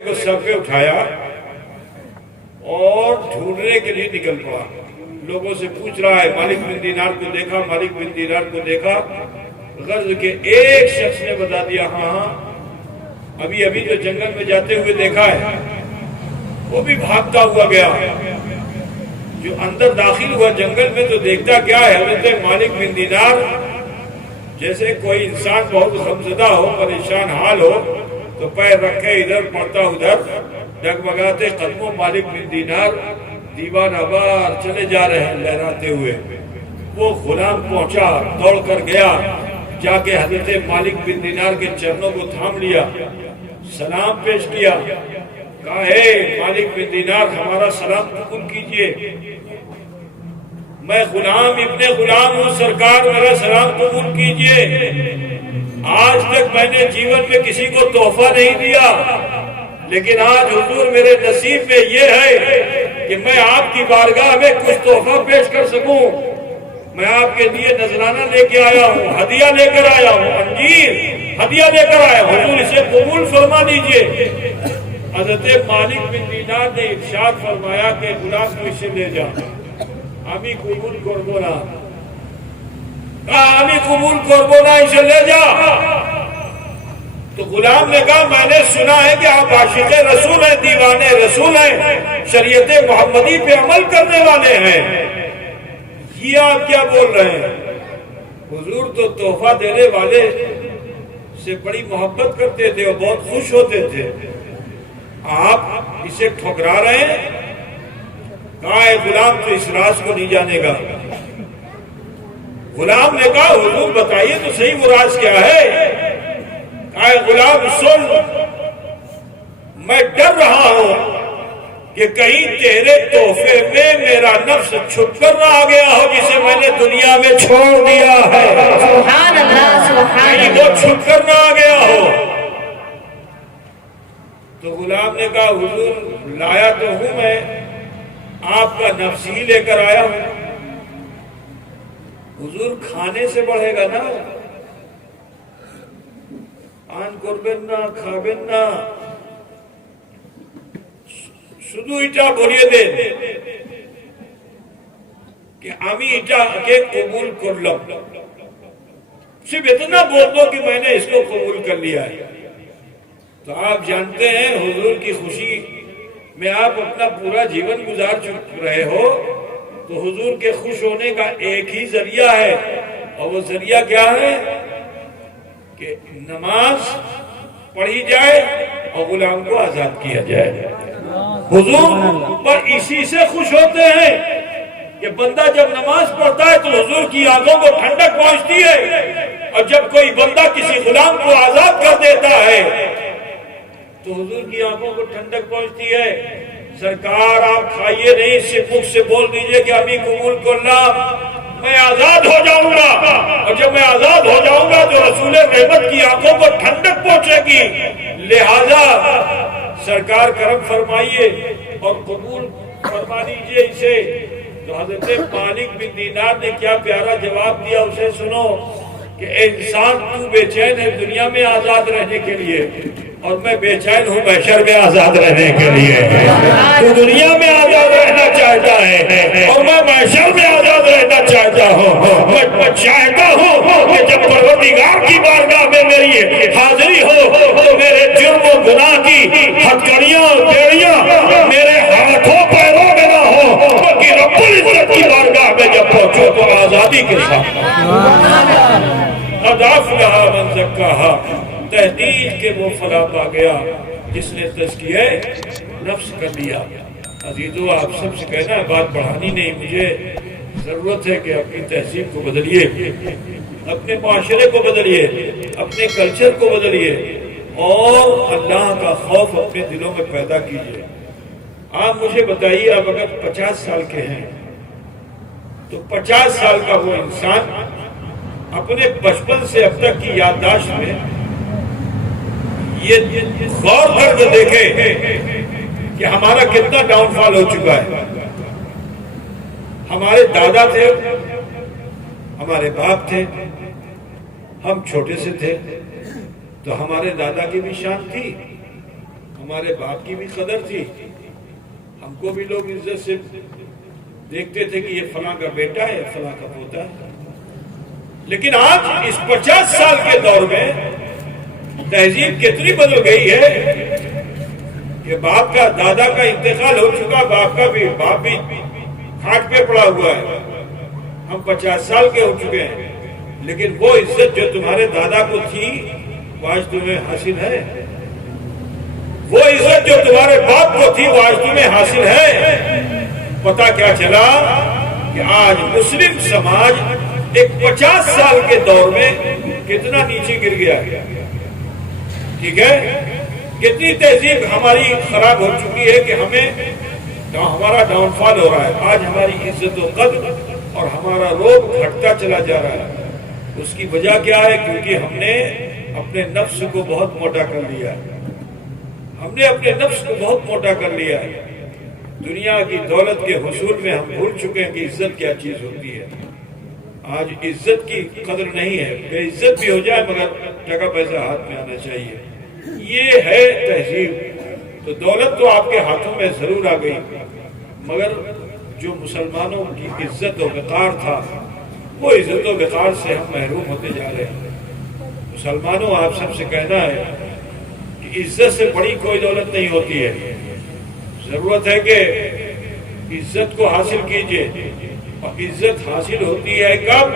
کو سر پہ اٹھایا اور ڈھونڈنے کے لیے نکل پڑا. لوگوں سے پوچھ رہا ہے مالک بن دینار کو دیکھا, مالک بن دینار کو دیکھا. غرض کے ایک شخص نے بتا دیا ہاں ابھی ابھی جو جنگل میں جاتے ہوئے دیکھا ہے. وہ بھی بھاگتا ہوا گیا. جو اندر داخل ہوا جنگل میں تو دیکھتا کیا ہے, حضرت مالک بن دینار جیسے کوئی انسان بہت غمزدہ ہو, پریشان حال ہو, تو پیر رکھے ادھر پڑتا ادھر, ڈگمگاتے قدموں مالک بن دینار دیوانہ وار چلے جا رہے ہیں لہراتے ہوئے. وہ غلام پہنچا, دوڑ کر گیا, جا کے حضرت مالک بن دینار کے چرنوں کو تھام لیا, سلام پیش کیا. کہا ہے مالک بن دینار ہمارا سلام قبول کیجئے, میں غلام ابن غلام ہوں, سرکار میرا سلام قبول کیجئے. آج تک میں نے جیون میں کسی کو تحفہ نہیں دیا, لیکن آج حضور میرے نصیب میں یہ ہے کہ میں آپ کی بارگاہ میں کچھ تحفہ پیش کر سکوں. میں آپ کے لیے نذرانہ لے کے آیا ہوں, ہدیہ لے کر آیا ہوں, انجیر ہدیہ لے کر آیا ہوں, حضور اسے قبول فرما لیجئے. حضرت مالک بن دینار نے ارشاد فرمایا کہ غلام کو اسے لے جا, আমি কবুল করব না. আমি কবুল করব না, اسے لے جا. تو غلام نے کہا میں نے سنا ہے کہ آپ عاشق رسول ہیں, دیوانے رسول ہیں, شریعت محمدی پہ عمل کرنے والے ہیں, یہ آپ کیا بول رہے ہیں؟ حضور تو تحفہ دینے والے سے بڑی محبت کرتے تھے اور بہت خوش ہوتے تھے, آپ اسے ٹھکرا رہے ہیں. کہا ہے غلام تو اس راز کو نہیں جانے گا. غلام نے کہا حضور بتائیے تو صحیح وہ راز کیا ہے. کہا ہے غلام سن, میں ڈر رہا ہوں کہ کہیں تیرے تحفے میں میرا نفس چھپ کر نہ آ گیا ہو جسے میں نے دنیا میں چھوڑ دیا ہے. سبحان اللہ, سبحان کہیں اللہ. وہ چھپ کر نہ آ گیا ہو. تو غلام نے کہا حضور لایا تو ہوں میں, آپ کا نفس ہی لے کر آیا ہوں. حضور کھانے سے بڑھے گا نا, آن کربن نا کھابن نا, শুধু এটা বলিয়ে দেন کہ আমি এটাকে কবুল করলাম, صرف اتنا بول دو کہ میں نے اس کو قبول کر لیا ہے. تو آپ جانتے ہیں حضور کی خوشی میں آپ اپنا پورا جیون گزار رہے ہو, تو حضور کے خوش ہونے کا ایک ہی ذریعہ ہے, اور وہ ذریعہ کیا ہے کہ نماز پڑھی جائے اور غلام کو آزاد کیا جائے. حضور پر اسی سے خوش ہوتے ہیں کہ بندہ جب نماز پڑھتا ہے تو حضور کی آنکھوں کو ٹھنڈک پہنچتی ہے, اور جب کوئی بندہ کسی غلام کو آزاد کر دیتا ہے تو حضور کی آنکھوں کو ٹھنڈک پہنچتی ہے. سرکار آپ کھائیے نہیں, صرف مکھ سے بول دیجئے کہ ابھی قبول کرنا, میں آزاد ہو جاؤں گا, اور جب میں آزاد ہو جاؤں گا تو رسول رحمت کی آنکھوں کو ٹھنڈک پہنچے گی. لہذا سرکار کرم فرمائیے اور قبول فرما لیجئے اسے. تو حضرت مالک بن دینار نے کیا پیارا جواب دیا, اسے سنو کہ اے انسان تو بے چین ہے دنیا میں آزاد رہنے کے لیے, اور میں بے چین ہوں محشر میں آزاد رہنے کے لیے. تو دنیا میں آزاد رہنا چاہتا ہے اور میں محشر میں آزاد رہنا چاہتا ہوں. میں چاہتا ہوں کہ جب پروردگار کی بارگاہ میں میری حاضری ہو تو میرے جرم و گناہ کی ہتکڑیاں اور بیڑیاں میرے ہاتھوں پیروں میں نہ ہو, بلکہ رب العزت کی بارگاہ میں جب پہنچو تو آزادی کے ساتھ. قد افلح من زکاہا, تحقیق کے وہ فلاح پا گیا جس نے تزکیہ نفس کر لیا. عزیزو آپ سب سے کہنا ہے, بات بڑھانی نہیں, مجھے ضرورت ہے کہ اپنی تہذیب کو بدلیے, اپنے معاشرے کو بدلیے, اپنے کلچر کو بدلیے, اور اللہ کا خوف اپنے دلوں میں پیدا کیجئے. آپ مجھے بتائیے, آپ اگر 50 سال کے ہیں تو 50 سال کا وہ انسان اپنے بچپن سے اب تک کی یادداشت میں یہ غور کر کے دیکھے کہ ہمارا کتنا ڈاؤن فال ہو چکا ہے. ہمارے دادا تھے, ہمارے باپ تھے, ہم چھوٹے سے تھے تو ہمارے دادا کی بھی شان تھی, ہمارے باپ کی بھی قدر تھی، ہم کو بھی لوگ عزت سے دیکھتے تھے کہ یہ فلاں کا بیٹا ہے، فلاں کا پوتا ہے. لیکن آج اس 50 سال کے دور میں تہذیب کتنی بدل گئی ہے کہ باپ کا، دادا کا انتقال ہو چکا، باپ بھی کھاٹ پہ پڑا ہوا ہے. ہم 50 سال کے ہو چکے ہیں، لیکن وہ عزت جو تمہارے دادا کو تھی وہ آج تمہیں حاصل ہے. وہ عزت جو تمہارے باپ کو تھی وہ آج تمہیں حاصل ہے. پتہ کیا چلا کہ آج مسلم سماج ایک 50 سال کے دور میں کتنا نیچے گر گیا ہے. ٹھیک ہے، کتنی تہذیب ہماری خراب ہو چکی ہے کہ ہمارا ڈاؤن فال ہو رہا ہے. آج ہماری عزت و قدر اور ہمارا روب گھٹتا چلا جا رہا ہے. اس کی وجہ کیا ہے؟ کیونکہ ہم نے اپنے نفس کو بہت موٹا کر لیا ہے. ہم نے اپنے نفس کو بہت موٹا کر لیا ہے. دنیا کی دولت کے حصول میں ہم بھول چکے ہیں کہ عزت کیا چیز ہوتی ہے. آج عزت کی قدر نہیں ہے. بے عزت بھی ہو جائے مگر ٹکا پیسہ ہاتھ میں آنا چاہیے. یہ ہے تہذیب. تو دولت تو آپ کے ہاتھوں میں ضرور آ گئی، مگر جو مسلمانوں کی عزت و وقار تھا وہ عزت و وقار سے ہم محروم ہوتے جا رہے ہیں. مسلمانوں، آپ سب سے کہنا ہے کہ عزت سے بڑی کوئی دولت نہیں ہوتی ہے. ضرورت ہے کہ عزت کو حاصل کیجئے. اور عزت حاصل ہوتی ہے کب؟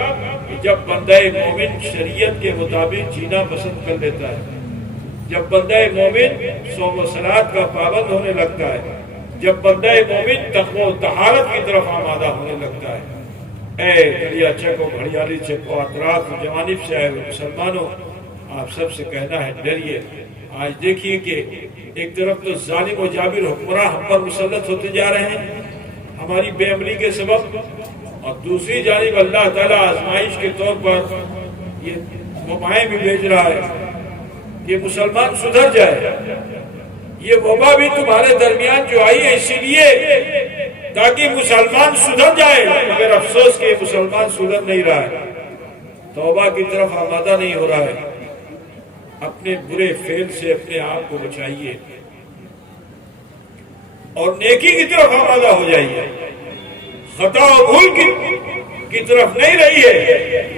کہ جب بندہ مومن شریعت کے مطابق جینا پسند کر لیتا ہے، جب بندہ مومن صوم و صلات کا پابند ہونے لگتا ہے، جب بندہ مومن تقوی و طہارت کی طرف آمادہ ہونے لگتا ہے. اے گلیا چکو، گھڑیالی چکو، اطراف جوانب سے آئے ہوئے مسلمانوں، آپ سب سے کہنا ہے ڈریے. آج دیکھیے کہ ایک طرف تو ظالم و جابر حکمراں ہم پر مسلط ہوتے جا رہے ہیں ہماری بے عملی کے سبب، اور دوسری جانب اللہ تعالیٰ آزمائش کے طور پر یہ وبائیں بھی بھیج رہا ہے کہ مسلمان سدھر جائے. یہ وبا بھی تمہارے درمیان جو آئی ہے اسی لیے تاکہ مسلمان سدھر جائے، مگر افسوس کہ مسلمان سدھر نہیں رہا ہے، توبہ کی طرف آمادہ نہیں ہو رہا ہے. اپنے برے فعل سے اپنے آپ کو بچائیے اور نیکی کی طرف آمادہ ہو جائیے. خطا و بھول کی طرف نہیں رہیے،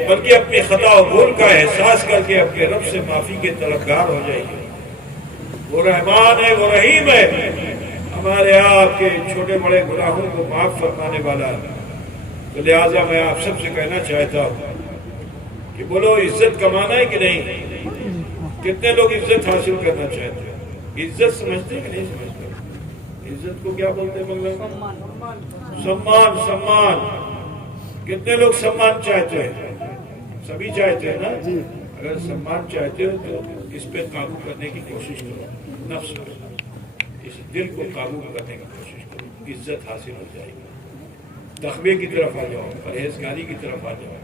بلکہ اپنی خطا و بھول کا احساس کر کے اپنے رب سے معافی کے طلبگار ہو جائیے. وہ رحمان ہے، وہ رحیم ہے، ہمارے آپ کے چھوٹے بڑے گناہوں کو معاف فرمانے والا ہے. تو لہٰذا میں آپ سب سے کہنا چاہتا ہوں کہ بولو عزت کمانا ہے کہ نہیں؟ کتنے لوگ عزت حاصل کرنا چاہتے ہیں؟ عزت سمجھتے ہیں کہ نہیں سمجھتے؟ عزت کو کیا بولتے ہیں بنگلہ میں؟ سمان. سمان. کتنے لوگ سمان چاہتے ہیں؟ سبھی چاہتے ہیں نا. اگر سمان چاہتے ہو تو اس پہ قابو کرنے کی کوشش کرو. نفس پر، اس دل کو قابو کرنے کی کوشش کرو، عزت حاصل ہو جائے گی. تقوی کی طرف آ جاؤ، پرہیزگاری کی طرف آ جاؤ.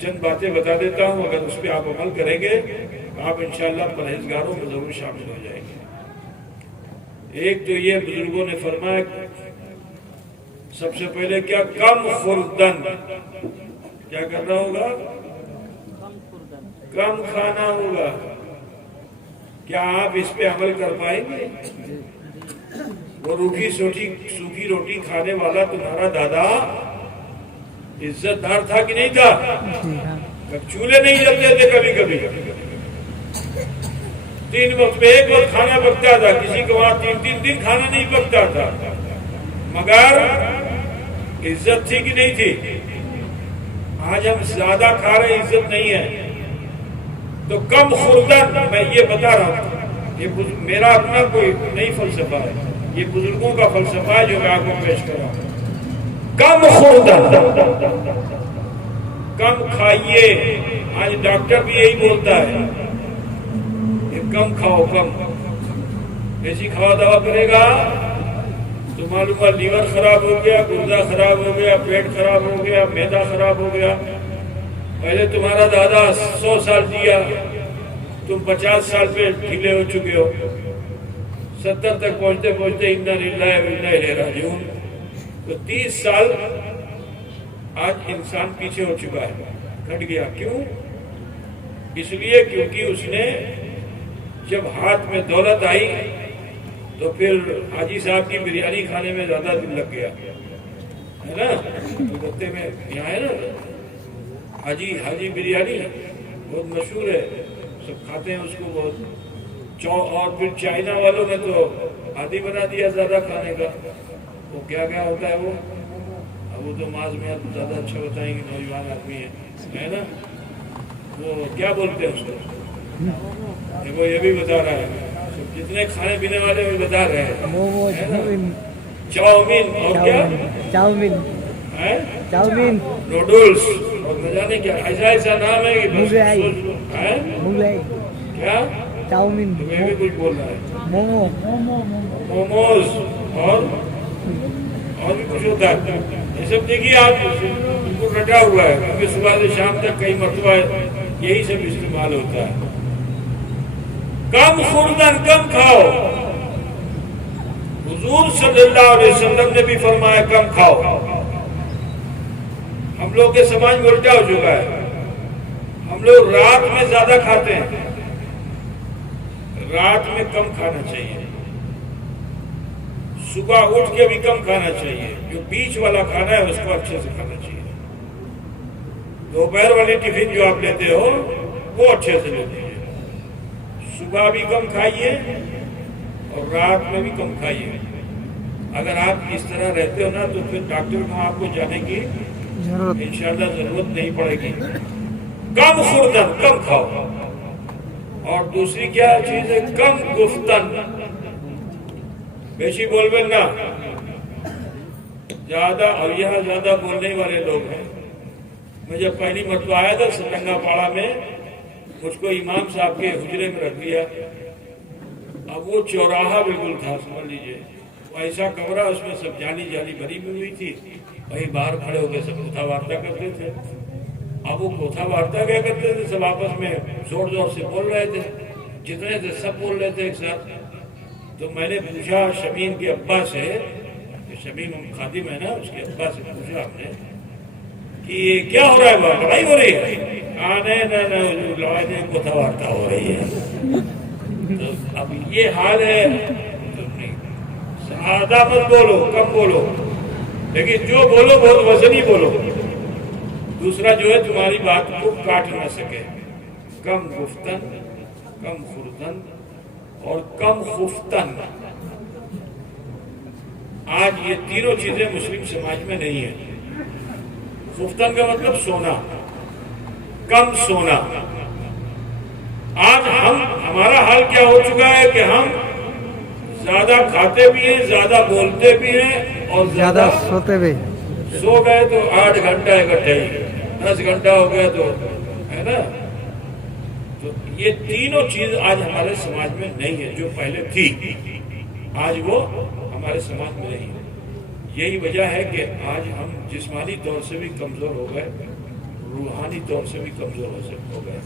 چند باتیں بتا دیتا ہوں، اگر اس پہ آپ عمل کریں گے آپ انشاءاللہ پرہیزگاروں میں ضرور شامل ہو جائیں گے. ایک تو یہ بزرگوں نے فرمایا سب سے پہلے کیا؟ کم خوردن. کیا کرنا ہوگا؟ کم کھانا ہوگا. کیا آپ اس پہ عمل کر پائیں گے؟ وہ سوکھی روٹی کھانے والا تمہارا دادا عزت دار تھا کہ نہیں تھا؟ چولہے نہیں جلتے تھے کبھی کبھی. 3 وقت میں 1 وقت کھانا پکتا تھا، کسی کو وہاں 3 دن کھانا نہیں پکتا تھا، مگر عزت تھی کہ نہیں تھی؟ آج ہم زیادہ کھا رہے، عزت نہیں ہے. تو کم خوردن، میں یہ بتا رہا ہوں، یہ میرا اپنا کوئی نئی فلسفہ ہے، یہ بزرگوں کا فلسفہ ہے جو میں آپ کو پیش کر رہا ہوں. کم خوردن، کم کھائیے. آج ڈاکٹر بھی یہی بولتا ہے کہ کم کھاؤ، کم. ایسی کھوا دوا کرے گا تو معلوم ہے لیور خراب ہو گیا، گردہ خراب ہو گیا، پیٹ خراب ہو گیا، معدہ خراب ہو گیا. پہلے تمہارا دادا 100 سال جیا، تم 50 سال پہ ڈھیلے ہو چکے ہو. 70 تک پہنچتے پہنچتے انا للہ و انا الیہ راجعون. تو 30 سال آج انسان پیچھے ہو چکا ہے، گھٹ گیا. کیوں؟ اس لیے کیونکہ اس نے جب ہاتھ میں دولت آئی تو پھر حاجی صاحب کی بریانی کھانے میں زیادہ دل لگ گیا ہے نا. کلکتے میں یہاں ہے نا حاجی بریانی بہت مشہور ہے, سب کھاتے ہیں اس کو بہت. اور پھر چائنا والوں نے تو عادی بنا دیا زیادہ کھانے کا. وہ کیا کیا ہوتا ہے وہ, اب وہ تو معاذ میں زیادہ اچھا بتائیں گے, نوجوان آدمی ہے نا, وہ کیا بولتے ہیں اس کو, وہ یہ بھی بتا رہا ہے, جتنے کھانے پینے والے بھی بتا رہے ہیں. چاؤمین اور کیا, چاؤمین نوڈلس اور نہ جانے کیا ایسا نام ہے کیا چاؤمین, میں بھی کچھ بول رہا ہے, موموز اور بھی کچھ ہوتا ہے. یہ سب دیکھیے آپ کو رٹا ہوا ہے, کیونکہ صبح سے شام تک کئی مرتبہ یہی سب استعمال ہوتا ہے. کم خوردن کم کھاؤ, حضور صلی اللہ علیہ وسلم نے بھی فرمایا کم کھاؤ. ہم لوگ کے سماج میں الٹا ہو چکا ہے, ہم لوگ رات میں زیادہ کھاتے ہیں. رات میں کم کھانا چاہیے, صبح اٹھ کے بھی کم کھانا چاہیے. جو بیچ والا کھانا ہے اس کو اچھے سے کھانا چاہیے. دوپہر والی ٹفن جو آپ لیتے ہو وہ اچھے سے لیتے ہیں. صبح بھی کم کھائیے اور رات میں بھی کم کھائیے. اگر آپ اس طرح رہتے ہو نا تو پھر ڈاکٹر کو آپ کو جانے کی انشاءاللہ ضرورت نہیں پڑے گی. کم خوردن کم کھاؤ. اور دوسری کیا چیز ہے, کم گفتن, بیشی بول بلنا زیادہ. اور یہاں زیادہ بولنے والے لوگ ہیں. میں جب پہلی مرتبہ آیا تھا سٹنگا پاڑا میں, مجھ کو امام صاحب کے حجرے میں رکھ دیا. اب وہ چوراہا بالکل تھا, سمجھ لیجیے ایسا کمرہ, اس میں سب جالی بھری ہوئی تھی. وہیں باہر کھڑے ہو کے سب کوتھا وارتا کرتے تھے. اب وہ کوتھا وارتا کیا کرتے تھے, سب آپس میں زور زور سے بول رہے تھے. جتنے تھے سب بول رہے تھے ایک ساتھ. تو میں نے پوچھا شمیم کے ابا سے, شمیم خادم ہے نا, اس کے ابا سے پوچھا ہم نے کہ یہ کیا ہو رہا ہے, وہاں لڑائی ہو رہی ہے؟ لڑائی کوتھا وارتا ہو رہی ہے. تو اب یہ حال ہے. آدھا مت بولو, کم بولو, لیکن جو بولو بہت وزنی بولو. دوسرا جو ہے تمہاری بات کو کاٹ نہ سکے. کم گفتن, کم خوردن اور کم خفتن. آج یہ تینوں چیزیں مسلم سماج میں نہیں ہیں. خفتن کا مطلب سونا, کم سونا. آج ہمارا حال کیا ہو چکا ہے کہ ہم زیادہ کھاتے بھی ہیں, زیادہ بولتے بھی ہیں اور زیادہ سوتے بھی. سو گئے تو 8 گھنٹہ اکٹھے ہی, 10 گھنٹہ ہو گیا تو ہے نا. تو یہ تینوں چیز آج ہمارے سماج میں نہیں ہے. جو پہلے تھی آج وہ ہمارے سماج میں نہیں ہے. یہی وجہ ہے کہ آج ہم جسمانی طور سے بھی کمزور ہو گئے, روحانی طور سے بھی کمزور ہو گئے.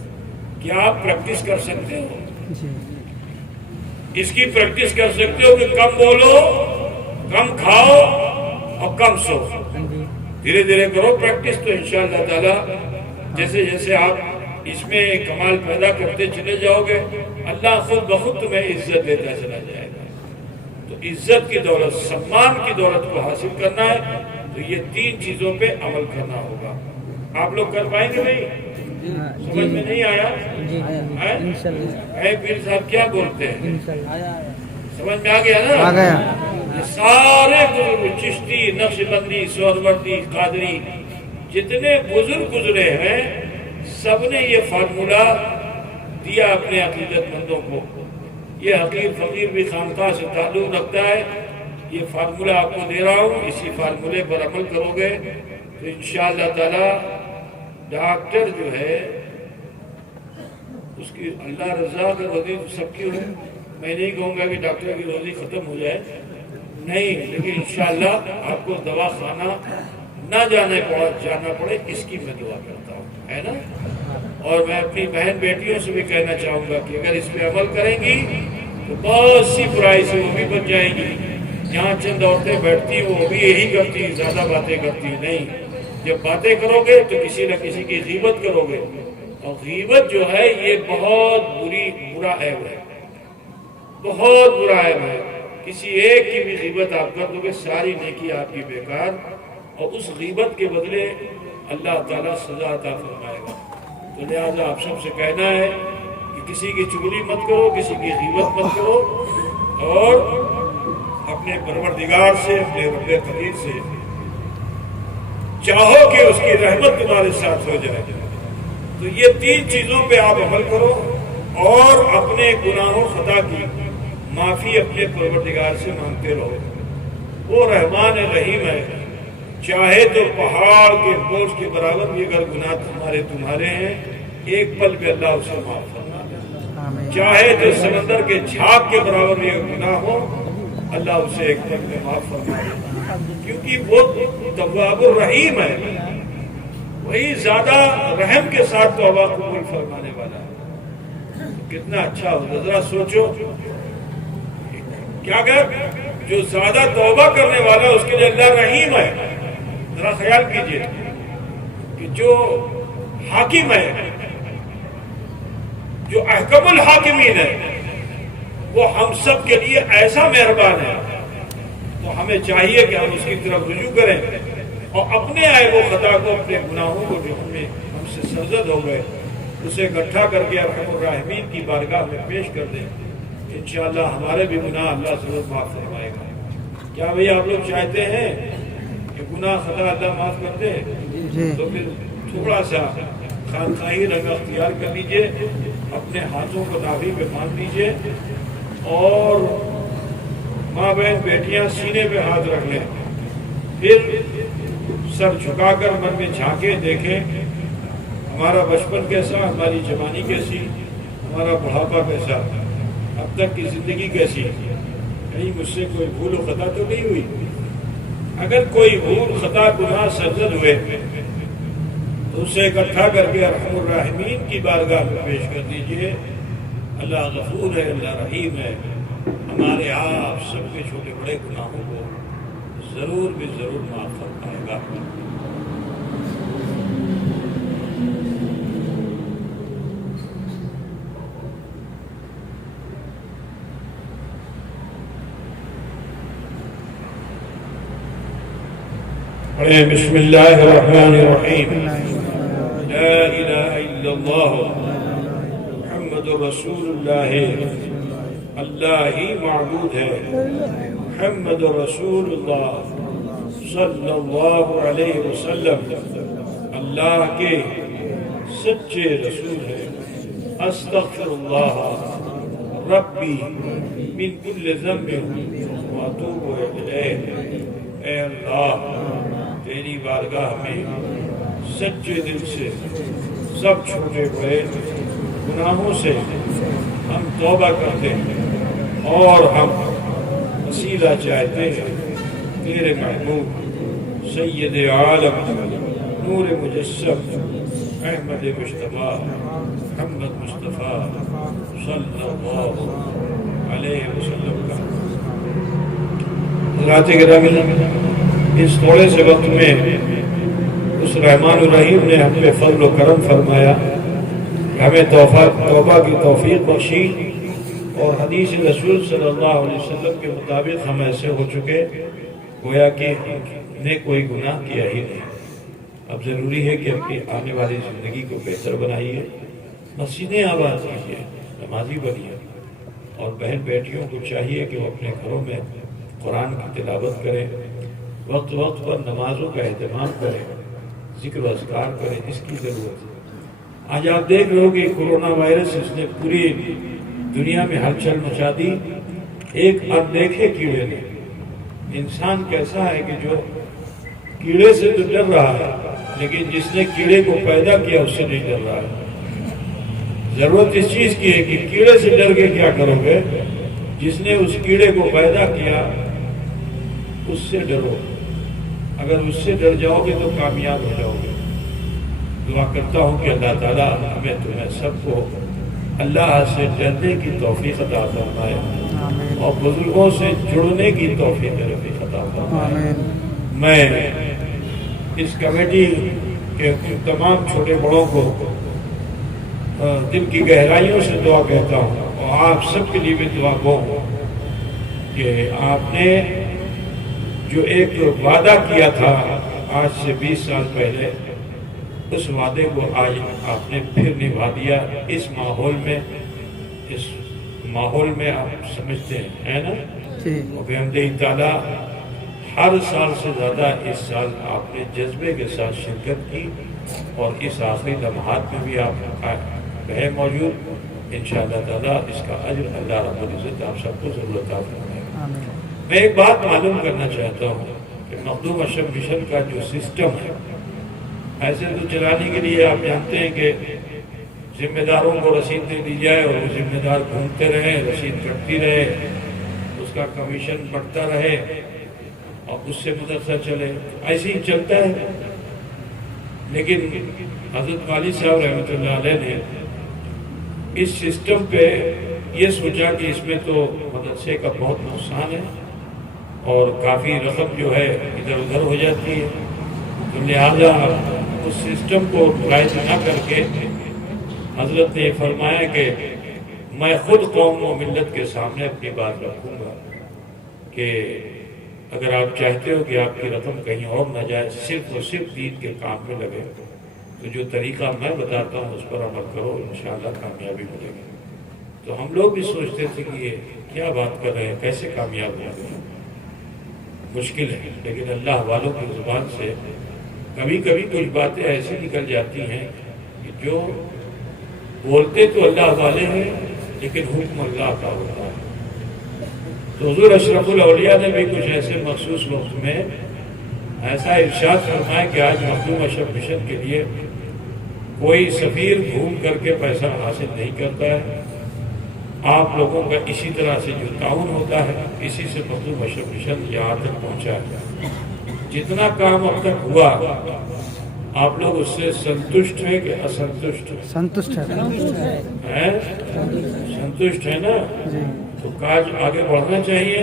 کیا آپ پریکٹس کر سکتے ہو, اس کی پریکٹس کر سکتے ہو کہ کم بولو, کم کھاؤ اور کم سو. دھیرے دھیرے کرو پریکٹس, تو انشاءاللہ تعالی جیسے جیسے آپ اس میں کمال پیدا کرتے چلے جاؤ گے, اللہ خود بخود تمہیں عزت دیتا چلا جائے گا. تو عزت کی دولت, سمان کی دولت کو حاصل کرنا ہے تو یہ 3 چیزوں پہ عمل کرنا ہوگا. آپ لوگ کر پائیں گے بھائی؟ سمجھ میں نہیں آیا؟ پیر صاحب کیا بولتے ہیں, سمجھ میں آ گیا نا؟ آ گیا. یہ سارے بزرگ, چشتی, نقشبندی, سہروردی, قادری, جتنے بزرگ گزرے ہیں سب نے یہ فارمولہ دیا اپنے عقیدت مندوں کو. یہ حقیر فقیر بھی خانقاہ سے تعلق رکھتا ہے. یہ فارمولہ آپ کو دے رہا ہوں, اسی فارمولے پر عمل کرو گے تو انشاءاللہ تعالی ڈاکٹر جو ہے اس کی اللہ رضا کا روزی سب کی ہو. میں نہیں کہوں گا کہ ڈاکٹر کی روزی ختم ہو جائے, نہیں, لیکن انشاءاللہ آپ کو دوا خانہ نہ جانا پڑے, اس کی میں دعا کرتا ہوں, ہے نا. اور میں اپنی بہن بیٹیوں سے بھی کہنا چاہوں گا کہ اگر اس پہ عمل کریں گی تو بہت سی برائی سے وہ بھی بچ جائیں گی. جہاں چند عورتیں بیٹھتی وہ بھی یہی کرتی, زیادہ باتیں کرتی نہیں. جب باتیں کرو گے تو کسی نہ کسی کی غیبت کرو گے, اور غیبت جو ہے یہ بہت برا عیب ہے, بہت برا عیب ہے. کسی ایک کی بھی غیبت آپ کر دو گے ساری نیکی آپ کی بیکار، اور اس غیبت کے بدلے اللہ تعالیٰ سزا عطا فرمائے گا۔ تو لہٰذا آپ سب سے کہنا ہے کہ کسی کی چغلی مت کرو، کسی کی غیبت مت کرو، اور اپنے پروردگار سے، اپنے رب قدیر سے چاہو کہ اس کی رحمت تمہارے ساتھ ہو جائے۔ تو یہ تین چیزوں پہ آپ عمل کرو، اور اپنے گناہوں خطا کی معافی اپنے پروردگار سے مانگتے رہو۔ وہ رحمان رحیم ہے، چاہے تو پہاڑ کے بوجھ کے برابر بھی اگر گناہ تمہارے ہیں، ایک پل میں اللہ اسے معاف فرما دے۔ چاہے تو سمندر کے جھاگ کے برابر بھی اگر گناہ ہو، اللہ اسے ایک پل میں معاف فرما دے، کیونکہ وہ تواب الرحیم ہے، وہی زیادہ رحم کے ساتھ توبہ قبول فرمانے والا ہے۔ کتنا اچھا ہوگا، ذرا سوچو کیا کہ جو زیادہ توبہ کرنے والا اس کے لیے اللہ رحیم ہے۔ ذرا خیال کیجئے کہ جو حاکم ہے، جو احکم الحاکمین ہے، وہ ہم سب کے لیے ایسا مہربان ہے، تو ہمیں چاہیے کہ ہم اس کی طرف رجوع کریں اور اپنے عیب و خطا کو، اپنے گناہوں کو جو ہم سے سرزد ہو گئے، اسے اکٹھا کر کے ارحم الراحمین کی بارگاہ میں پیش کر دیں۔ انشاءاللہ ہمارے بھی گناہ اللہ ضرور معاف فرمائے گا۔ کیا بھئی آپ لوگ چاہتے ہیں کہ گناہ خطا اللہ معاف کر دے؟ تو پھر تھوڑا سا خانقاہی رنگ اختیار کر لیجئے، اپنے ہاتھوں کو نابی پہ باندھ لیجئے، اور ماں بہن بیٹیاں سینے پہ ہاتھ رکھ لیں، پھر سر جھکا کر من میں جھانکے دیکھیں ہمارا بچپن کیسا، ہماری جوانی کیسی، ہمارا بڑھاپا کیسا، اب تک کی زندگی کیسی، کہیں مجھ سے کوئی بھول و خطا تو نہیں ہوئی؟ اگر کوئی بھول خطا گناہ سرزد ہوئے تو اسے اکٹھا کر کے ارحم الراحمین کی بارگاہ میں پیش کر دیجئے۔ اللہ غفور ہے، اللہ رحیم ہے، ہمارے آپ سب کے چھوٹے بڑے گناہوں کو ضرور بھی ضرور معاف فرمائے گا۔ بسم اللہ الرحمن الرحیم، لا الہ الا اللہ محمد رسول اللہ، اللہ ہی معبود ہے، محمد رسول اللہ صلی اللہ علیہ وسلم اللہ کے سچے رسول ہیں۔ استغفر اللہ ربی من کل ذنب واتوب الیہ۔ اے اللہ، تیری بارگاہ میں سچے دل سے سب چھوٹے بڑے گناہوں سے ہم توبہ کرتے ہیں، اور ہم وسیلہ چاہتے ہیں تیرے محبوب سید عالم نور مجسم احمد مصطفیٰ محمد مصطفیٰ صلی اللہ علیہ وسلم کا۔ حضرات گرامی، اس تھوڑے سے وقت میں اس رحمان الرحیم نے ہم پہ فضل و کرم فرمایا، ہمیں توبہ کی توفیق بخشی، اور حدیث رسول صلی اللہ علیہ وسلم کے مطابق ہم ایسے ہو چکے گویا کہ ہم نے کوئی گناہ کیا ہی نہیں۔ اب ضروری ہے کہ اپنی آنے والی زندگی کو بہتر بنائیے، مسجدیں آباد کیجیے، نمازی بنیے، اور بہن بیٹیوں کو چاہیے کہ وہ اپنے گھروں میں قرآن کی تلاوت کریں، وقت وقت پر نمازوں کا اہتمام کریں، ذکر و اذکار کریں، اس کی ضرورت ہے۔ آج آپ دیکھ رہے ہو کہ کورونا وائرس اس نے پوری دنیا میں ہلچل مچا دی۔ ایک اندیکھے کیڑے نے، انسان کیسا ہے کہ جو کیڑے سے تو ڈر رہا ہے، لیکن جس نے کیڑے کو پیدا کیا اس سے نہیں ڈر رہا ہے۔ ضرورت اس چیز کی ہے کہ کیڑے سے ڈر کے کیا کرو گے؟ جس نے اس کیڑے کو پیدا کیا اس سے ڈرو۔ اگر اس سے ڈر جاؤ گے تو کامیاب ہو جاؤ گے۔ دعا کرتا ہوں کہ اللہ تعالیٰ ہمیں تمہیں سب کو اللہ سے ڈرنے کی توفیق عطا فرمائے، اور بزرگوں سے جڑنے کی توفیق عطا فرمائے۔ میں اس کمیٹی کے تمام چھوٹے بڑوں کو دل کی گہرائیوں سے دعا کہتا ہوں، اور آپ سب کے لیے بھی دعا گو ہوں کہ آپ نے جو ایک وعدہ کیا تھا آج سے 20 سال پہلے، اس وعدے کو آج آپ نے پھر نبھا دیا۔ اس ماحول میں آپ سمجھتے ہیں، ہے نا؟ بحمدہ تعالیٰ ہر سال سے زیادہ اس سال آپ نے جذبے کے ساتھ شرکت کی، اور اس آخری لمحات میں بھی آپ رہے موجود۔ انشاءاللہ تعالیٰ اس کا اجر اللہ رب العزت آپ سب کو ضرور عطا فرمائے۔ میں ایک بات معلوم کرنا چاہتا ہوں کہ مخدوم اشرف مشن کا جو سسٹم ہے، ایسے تو چلانے کے لیے آپ جانتے ہیں کہ ذمہ داروں کو رسید دے دی جائے اور وہ ذمہ دار گھومتے رہے، رسید کٹتی رہے، اس کا کمیشن بڑھتا رہے اور اس سے مدرسہ چلے، ایسے ہی چلتا ہے۔ لیکن حضرت والی صاحب رحمۃ اللہ علیہ نے اس سسٹم پہ یہ سوچا کہ اس میں تو مدرسے کا بہت نقصان ہے اور کافی رقم جو ہے ادھر ادھر ہو جاتی ہے، تو لہٰذا اس سسٹم کو رائج نہ کر کے حضرت نے فرمایا کہ میں خود قوم و ملت کے سامنے اپنی بات رکھوں گا کہ اگر آپ چاہتے ہو کہ آپ کی رقم کہیں اور نہ جائے، صرف اور صرف دین کے کام میں لگے، تو جو طریقہ میں بتاتا ہوں اس پر عمل کرو، انشاءاللہ کامیابی ملے گی۔ تو ہم لوگ بھی سوچتے تھے کہ یہ کیا بات کر رہے ہیں، کیسے کامیاب ہوں گے، مشکل ہے۔ لیکن اللہ والوں کی زبان سے کبھی کبھی کچھ باتیں ایسی نکل جاتی ہیں کہ جو بولتے تو اللہ والے ہیں لیکن حکم اللہ کا ہوتا ہے۔ تو حضور اشرف الاولیاء نے بھی کچھ ایسے مخصوص وقت میں ایسا ارشاد فرمایا کہ آج مخدوم اشرف مشن کے لیے کوئی سفیر گھوم کر کے پیسہ حاصل نہیں کرتا ہے، آپ لوگوں کا اسی طرح سے جو تعاون ہوتا ہے، اسی سے مخدوم اشرف مشن یہاں تک پہنچا ہے۔ جتنا کام اب تک ہوا آپ لوگ اس سے سنتشٹ ہیں کہ اسنتشٹ ہیں؟ سنتشٹ ہے، سنتشٹ ہے نا؟ تو کاج آگے بڑھنا چاہیے،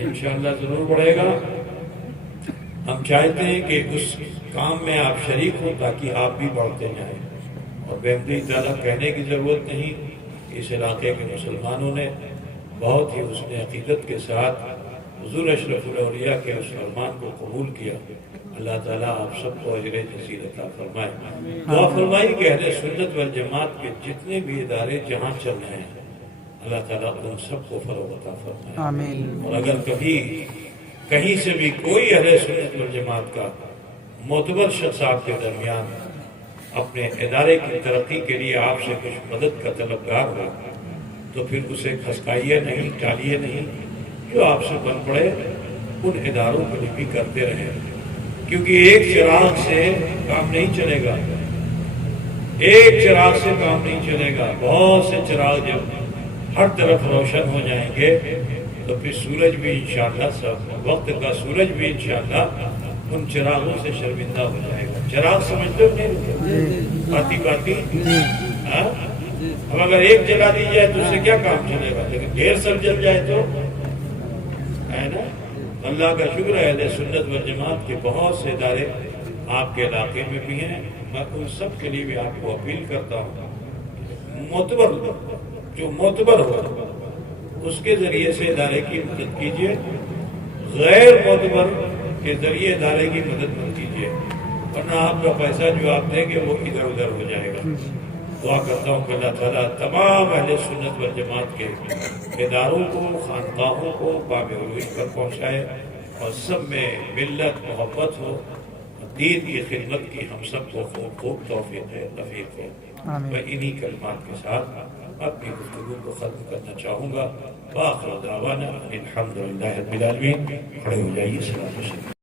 انشاءاللہ ضرور بڑھے گا۔ ہم چاہتے ہیں کہ اس کام میں آپ شریک ہوں تاکہ آپ بھی بڑھتے جائیں، اور بحمدہ تعالیٰ کہنے کی ضرورت نہیں، اس علاقے کے مسلمانوں نے بہت ہی حسن عقیدت کے ساتھ حضور اشرف الاولیاء کے اس فرمان کو قبول کیا۔ اللہ تعالیٰ آپ سب کو اجر جزیل عطا فرمائے۔ دعا فرمائی کہ اہل سنت والجماعت کے جتنے بھی ادارے جہاں چل رہے ہیں، اللہ تعالیٰ ان سب کو فروغ عطا فرمائے۔ آمین۔ اور اگر کبھی کہیں سے بھی کوئی اہل سنت والجماعت کا معتبر شخص آپ کے درمیان اپنے ادارے کی ترقی کے لیے آپ سے کچھ مدد کا طلبگار ہو، تو پھر اسے کھسکائیے نہیں، ٹالیے نہیں، جو آپ سے بن پڑے ان اداروں کے لیے بھی کرتے رہیں، کیونکہ ایک چراغ سے کام نہیں چلے گا، ایک چراغ سے کام نہیں چلے گا۔ بہت سے چراغ جب ہر طرف روشن ہو جائیں گے تو پھر سورج بھی انشاءاللہ سب وقت کا سورج بھی انشاءاللہ ان چراغوں سے شرمندہ ہو جائے گا۔ چراغ سمجھتے ہو نہیں؟ باتی باتی، اب اگر ایک جلا دی جائے تو اس سے کیا کام چلے گا، لیکن ڈھیر سب جل جائے تو ہے نا۔ اللہ کا شکر ہے اہل سنت والجماعت کے بہت سے ادارے آپ کے علاقے میں بھی ہیں۔ میں ان سب کے لیے بھی آپ کو اپیل کرتا ہوں، معتبر جو معتبر ہو اس کے ذریعے سے ادارے کی مدد کیجیے، غیر معتبر کے ذریعے ادارے کی مدد مت کیجیے، ورنہ آپ کا پیسہ جو آپ دیں گے وہ ادھر ادھر ہو جائے گا۔ دعا کرتا ہوں کہ اللہ تعالیٰ تمام اہل سنت والجماعت کے اداروں کو، خانقاہوں کو باب عروج پر پہنچائے، اور سب میں ملت محبت ہو، دین کی خدمت کی ہم سب کو خوب توفیق ہو۔ میں انہی کلمات کے ساتھ اپنی گفتگو کو ختم کرنا چاہوں گا۔ وآخر دعوانا الحمدللہ رب العالمین۔ کھڑے ہو جائیے، صلاۃ و سلام۔